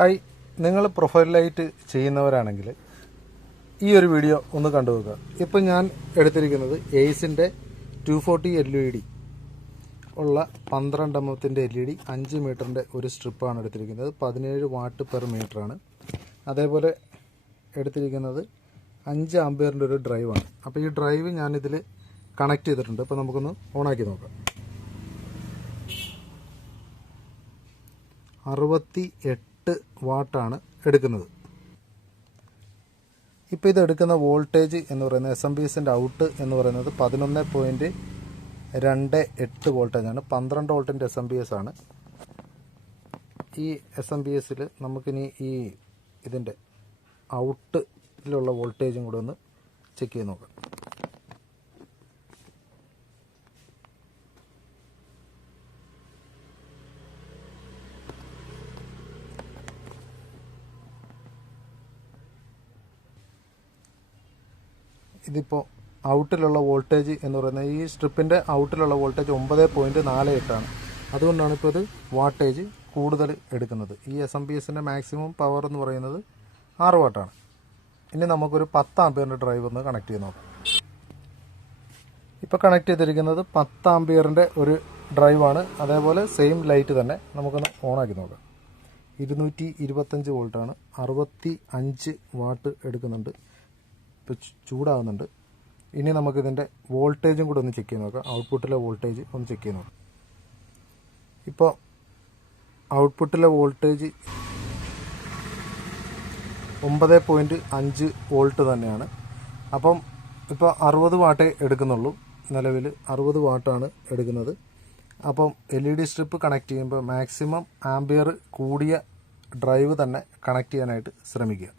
Hi, നിങ്ങൾ profile light ചെയ്യുന്നവരാണെങ്കിൽ ഈ ഒരു വീഡിയോ ഒന്ന് കണ്ടു നോക്കുക. ഇപ്പം ഞാൻ എടുത്തിരിക്കുന്നത് എയ്സിൻ്റെ 240 LED ഉള്ള 12 എമ്മത്തിൻ്റെ LED 5 മീറ്ററിൻ്റെ ഒരു സ്ട്രിപ്പാണ് എടുത്തിരിക്കുന്നത്. 17 വാട്ട് പെർ മീറ്ററാണ്. അതേപോലെ എടുത്തിരിക്കുന്നത് 5 ആംപിയറിൻ്റെ ഒരു ഡ്രൈവാണ്. അപ്പോൾ ഈ ഡ്രൈവ് ഞാനിതിൽ കണക്ട് ചെയ്തിട്ടുണ്ട്. അപ്പോൾ നമുക്കൊന്ന് ഓണാക്കി നോക്കാം. 68 വാട്ടാണ് എടുക്കുന്നത്. ഇപ്പോൾ ഇത് എടുക്കുന്ന വോൾട്ടേജ് എന്ന് പറയുന്നത് SMPSൻ്റെ ഔട്ട് എന്ന് പറയുന്നത് 11.28 വോൾട്ടേജാണ്. 12 വോൾട്ടിൻ്റെ SMPS ആണ്. ഈ SMPSൽ നമുക്കിനി ഈ ഇതിൻ്റെ ഔട്ടിലുള്ള വോൾട്ടേജും കൂടെ ഒന്ന് ചെക്ക് ചെയ്ത് നോക്കാം. ഇതിപ്പോൾ ഔട്ടിലുള്ള വോൾട്ടേജ് എന്ന് പറയുന്നത് ഈ സ്ട്രിപ്പിൻ്റെ ഔട്ടിലുള്ള വോൾട്ടേജ് 9.48 ആണ്. അതുകൊണ്ടാണ് ഇപ്പോൾ ഇത് വാട്ടേജ് കൂടുതൽ എടുക്കുന്നത്. ഈ SMPSൻ്റെ മാക്സിമം പവർ എന്ന് പറയുന്നത് 6 വാട്ടാണ്. ഇനി നമുക്കൊരു 10 ആംപിയറിൻ്റെ ഡ്രൈവ് ഒന്ന് കണക്ട് ചെയ്ത് നോക്കാം. ഇപ്പോൾ കണക്ട് ചെയ്തിരിക്കുന്നത് 10 ആംപിയറിൻ്റെ ഒരു ഡ്രൈവാണ്. അതേപോലെ സെയിം ലൈറ്റ് തന്നെ നമുക്കൊന്ന് ഓണാക്കി നോക്കാം. 225 വോൾട്ടാണ്. 65 വാട്ട് എടുക്കുന്നുണ്ട്. ഇപ്പോൾ ചൂടാകുന്നുണ്ട്. ഇനി നമുക്കിതിൻ്റെ വോൾട്ടേജും കൂടെ ഒന്ന് ചെക്ക് ചെയ്ത് നോക്കാം. ഔട്ട്പുട്ടിലെ വോൾട്ടേജ് ഒന്ന് ചെക്ക് ചെയ്ത് നോക്കാം. ഇപ്പോൾ ഔട്ട്പുട്ടിലെ വോൾട്ടേജ് 9.5 വോൾട്ട് തന്നെയാണ്. അപ്പം ഇപ്പോൾ 60 വാട്ടേ എടുക്കുന്നുള്ളൂ. നിലവിൽ 60 വാട്ടാണ് എടുക്കുന്നത്. അപ്പം LED സ്ട്രിപ്പ് കണക്ട് ചെയ്യുമ്പോൾ മാക്സിമം ആംപിയർ കൂടിയ ഡ്രൈവ് തന്നെ കണക്ട് ചെയ്യാനായിട്ട് ശ്രമിക്കുക.